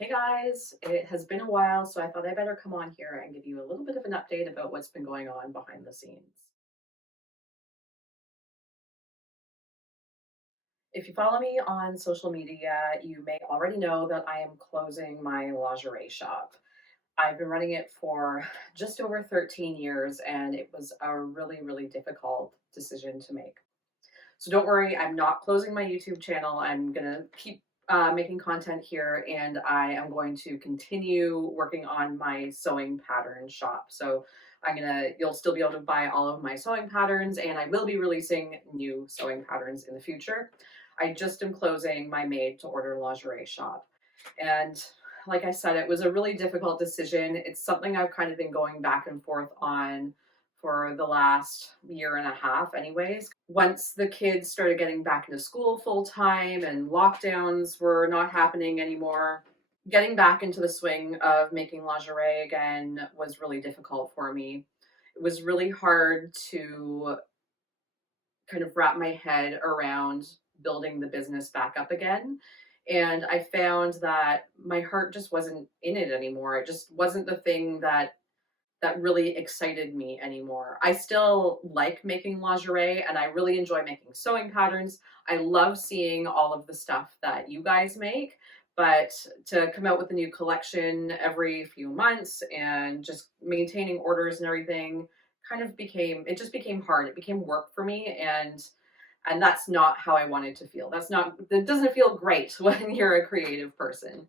Hey guys, it has been a while, so I thought I better come on here and give you a little bit of an update about what's been going on behind the scenes. If you follow me on social media, you may already know that I am closing my lingerie shop. I've been running it for just over 13 years, and it was a really, really difficult decision to make. So don't worry, I'm not closing my YouTube channel. I'm gonna keep making content here, and I am going to continue working on my sewing pattern shop. So you'll still be able to buy all of my sewing patterns, and I will be releasing new sewing patterns in the future. I just am closing my made to order lingerie shop. And like I said, it was a really difficult decision. It's something I've kind of been going back and forth on for the last year and a half, anyways. Once the kids started getting back into school full time and lockdowns were not happening anymore, getting back into the swing of making lingerie again was really difficult for me. It was really hard to kind of wrap my head around building the business back up again. And I found that my heart just wasn't in it anymore. It just wasn't the thing that really excited me anymore. I still like making lingerie and I really enjoy making sewing patterns. I love seeing all of the stuff that you guys make, but to come out with a new collection every few months and just maintaining orders and everything it just became hard. It became work for me, and that's not how I wanted to feel. That doesn't feel great when you're a creative person.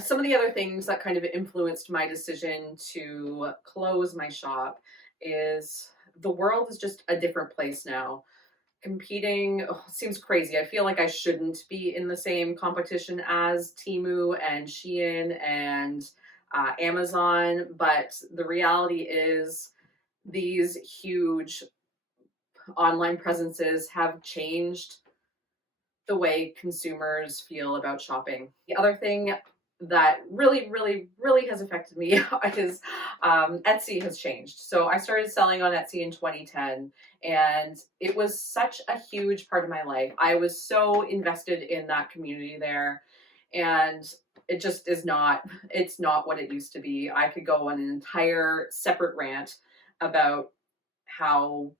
Some of the other things that kind of influenced my decision to close my shop is the world is just a different place now. Competing seems crazy. I feel like I shouldn't be in the same competition as Temu and Shein and Amazon, but the reality is these huge online presences have changed the way consumers feel about shopping. The other thing that really, really, really has affected me is Etsy has changed. So I started selling on Etsy in 2010, and it was such a huge part of my life. I was so invested in that community there, and it just is not, it's not what it used to be. I could go on an entire separate rant about how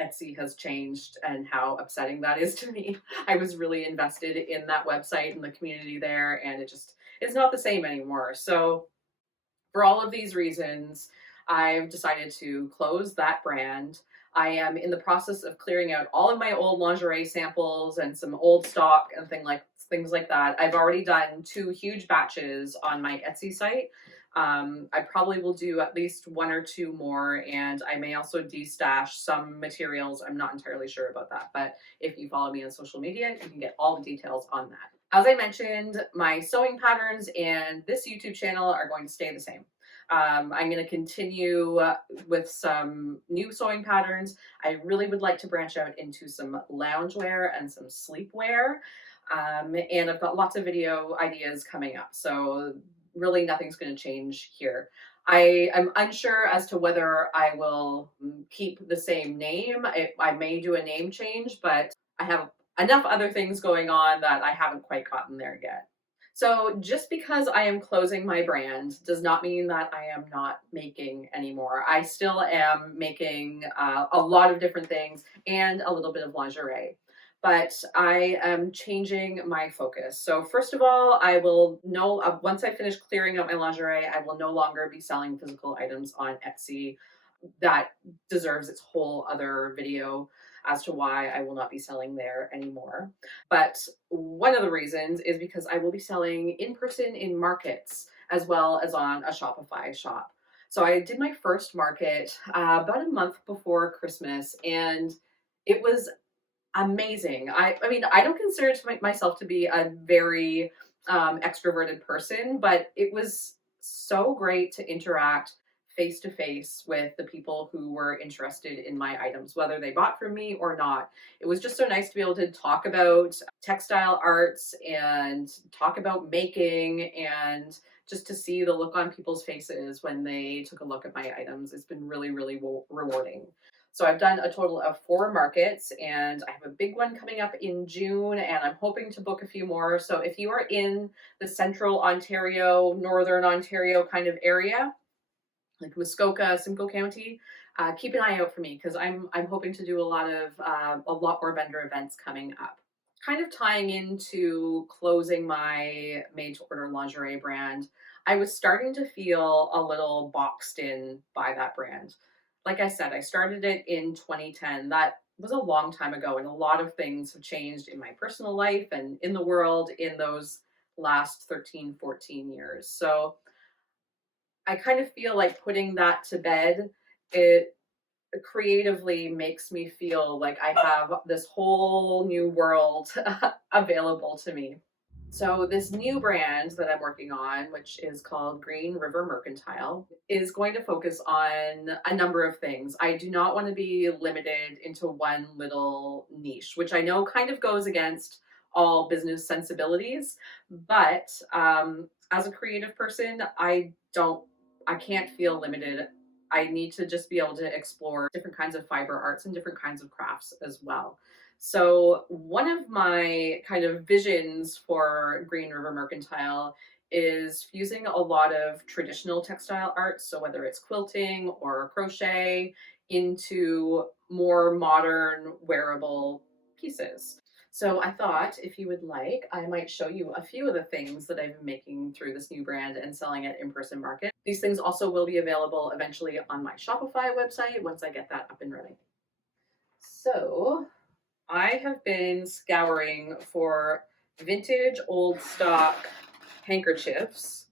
Etsy has changed and how upsetting that is to me. I was really invested in that website and the community there, and it's not the same anymore. So, for all of these reasons, I've decided to close that brand. I am in the process of clearing out all of my old lingerie samples and some old stock and things like that. I've already done two huge batches on my Etsy site. I probably will do at least one or two more, and I may also destash some materials. I'm not entirely sure about that, but if you follow me on social media, you can get all the details on that. As I mentioned, my sewing patterns and this YouTube channel are going to stay the same. I'm going to continue with some new sewing patterns. I really would like to branch out into some loungewear and some sleepwear. And I've got lots of video ideas coming up. So really nothing's going to change here. I am unsure as to whether I will keep the same name. I may do a name change, but I have enough other things going on that I haven't quite gotten there yet. So just because I am closing my brand does not mean that I am not making anymore. I still am making a lot of different things and a little bit of lingerie. But I am changing my focus. So first of all, I will know once I finish clearing out my lingerie, I will no longer be selling physical items on Etsy. That deserves its whole other video as to why I will not be selling there anymore. But one of the reasons is because I will be selling in person in markets as well as on a Shopify shop. So I did my first market about a month before Christmas, and it was amazing. I mean, I don't consider myself to be a very extroverted person, but it was so great to interact face to face with the people who were interested in my items, whether they bought from me or not. It was just so nice to be able to talk about textile arts and talk about making, and just to see the look on people's faces when they took a look at my items. It's been really, really rewarding. So I've done a total of 4 markets, and I have a big one coming up in June, and I'm hoping to book a few more. So if you are in the central Ontario, northern Ontario kind of area, like Muskoka, Simcoe County, keep an eye out for me because I'm hoping to do a lot more vendor events coming up. Kind of tying into closing my made to order lingerie brand, I was starting to feel a little boxed in by that brand. Like I said, I started it in 2010. That was a long time ago, and a lot of things have changed in my personal life and in the world in those last 13, 14 years. So I kind of feel like putting that to bed, it creatively makes me feel like I have this whole new world available to me. So, this new brand that I'm working on, which is called Green River Mercantile, is going to focus on a number of things. I do not want to be limited into one little niche, which I know kind of goes against all business sensibilities. But as a creative person, I can't feel limited. I need to just be able to explore different kinds of fiber arts and different kinds of crafts as well. So, one of my kind of visions for Green River Mercantile is fusing a lot of traditional textile arts, so whether it's quilting or crochet, into more modern wearable pieces. So I thought if you would like, I might show you a few of the things that I've been making through this new brand and selling at in-person market. These things also will be available eventually on my Shopify website once I get that up and running. So I have been scouring for vintage old stock handkerchiefs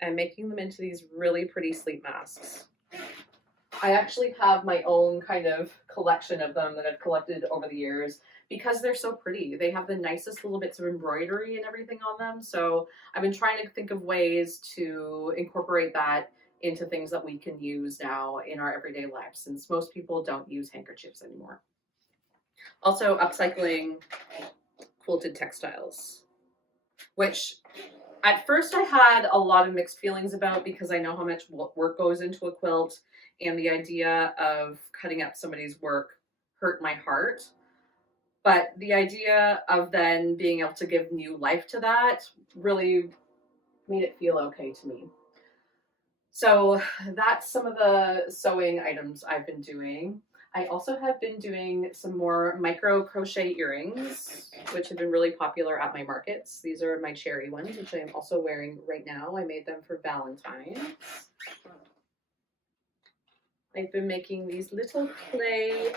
and making them into these really pretty sleep masks. I actually have my own kind of collection of them that I've collected over the years because they're so pretty. They have the nicest little bits of embroidery and everything on them. So I've been trying to think of ways to incorporate that into things that we can use now in our everyday lives, since most people don't use handkerchiefs anymore. Also, upcycling quilted textiles, which at first I had a lot of mixed feelings about because I know how much work goes into a quilt, and the idea of cutting up somebody's work hurt my heart. But the idea of then being able to give new life to that really made it feel okay to me. So that's some of the sewing items I've been doing. I also have been doing some more micro crochet earrings, which have been really popular at my markets. These are my cherry ones, which I am also wearing right now. I made them for Valentine's. I've been making these little clay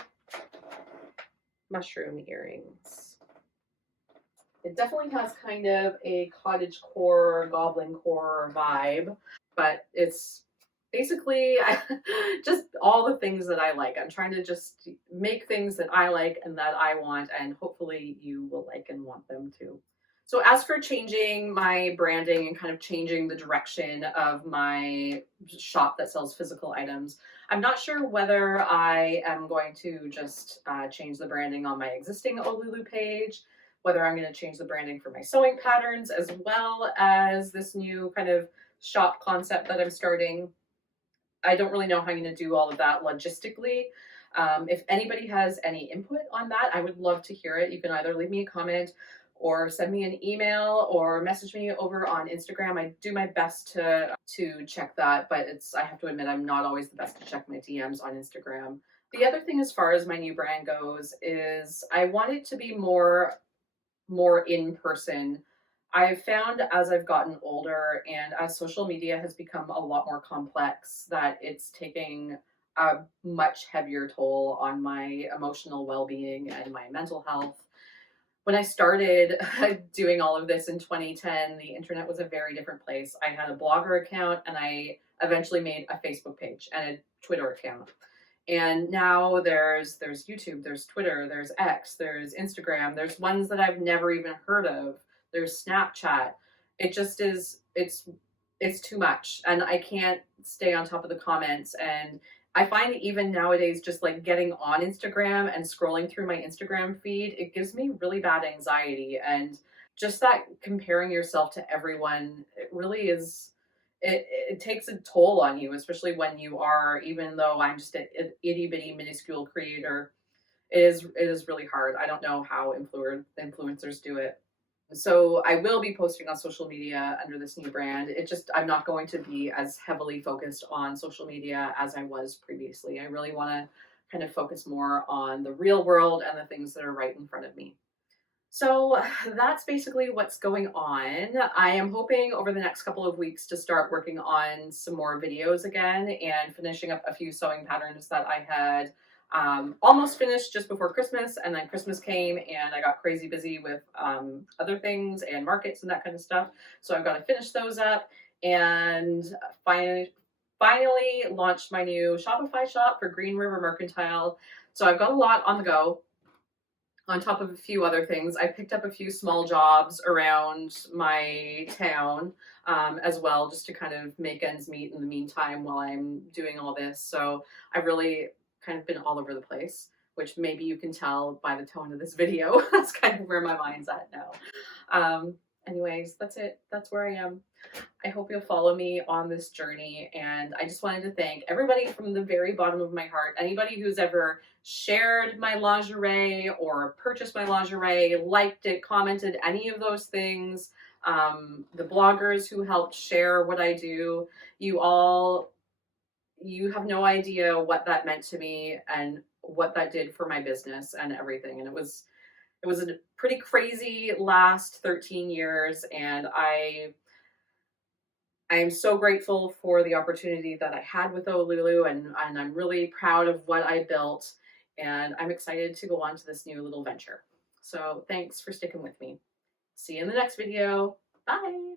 mushroom earrings. It definitely has kind of a cottage core, goblin core vibe, but it's basically just all the things that I like. I'm trying to just make things that I like and that I want, and hopefully you will like and want them too. So, as for changing my branding and kind of changing the direction of my shop that sells physical items, I'm not sure whether I am going to just change the branding on my existing Olulu page, whether I'm going to change the branding for my sewing patterns, as well as this new kind of shop concept that I'm starting. I don't really know how I'm going to do all of that logistically. If anybody has any input on that, I would love to hear it. You can either leave me a comment or send me an email or message me over on Instagram. I do my best to check that, but I have to admit I'm not always the best to check my DMs on Instagram. The other thing as far as my new brand goes is I want it to be more in person. I've found as I've gotten older and as social media has become a lot more complex that it's taking a much heavier toll on my emotional well-being and my mental health. When I started doing all of this in 2010, the internet was a very different place. I had a Blogger account, and I eventually made a Facebook page and a Twitter account. And now there's YouTube, there's Twitter, there's X, there's Instagram, there's ones that I've never even heard of. There's Snapchat. It just is it's too much, and I can't stay on top of the comments. And I find even nowadays just like getting on Instagram and scrolling through my Instagram feed, it gives me really bad anxiety, and just that comparing yourself to everyone, it really is it takes a toll on you, especially when you are, even though I'm just an itty bitty minuscule creator, it is really hard. I don't know how influencers do it. So I will be posting on social media under this new brand. It just, I'm not going to be as heavily focused on social media as I was previously. I really want to kind of focus more on the real world and the things that are right in front of me. So that's basically what's going on. I am hoping over the next couple of weeks to start working on some more videos again and finishing up a few sewing patterns that I had almost finished just before Christmas. And then Christmas came and I got crazy busy with other things and markets and that kind of stuff. So I've got to finish those up and finally launched my new Shopify shop for Green River Mercantile. So I've got a lot on the go on top of a few other things. I picked up a few small jobs around my town as well, just to kind of make ends meet in the meantime while I'm doing all this. So I've really kind of been all over the place, which maybe you can tell by the tone of this video. That's kind of where my mind's at now. Anyways, that's it. That's where I am. I hope you'll follow me on this journey. And I just wanted to thank everybody from the very bottom of my heart. Anybody who's ever shared my lingerie or purchased my lingerie, liked it, commented, any of those things. The bloggers who helped share what I do, you have no idea what that meant to me and what that did for my business and everything. And it was a pretty crazy last 13 years, and I am so grateful for the opportunity that I had with Olulu, and I'm really proud of what I built, and I'm excited to go on to this new little venture. So thanks for sticking with me. See you in the next video. Bye.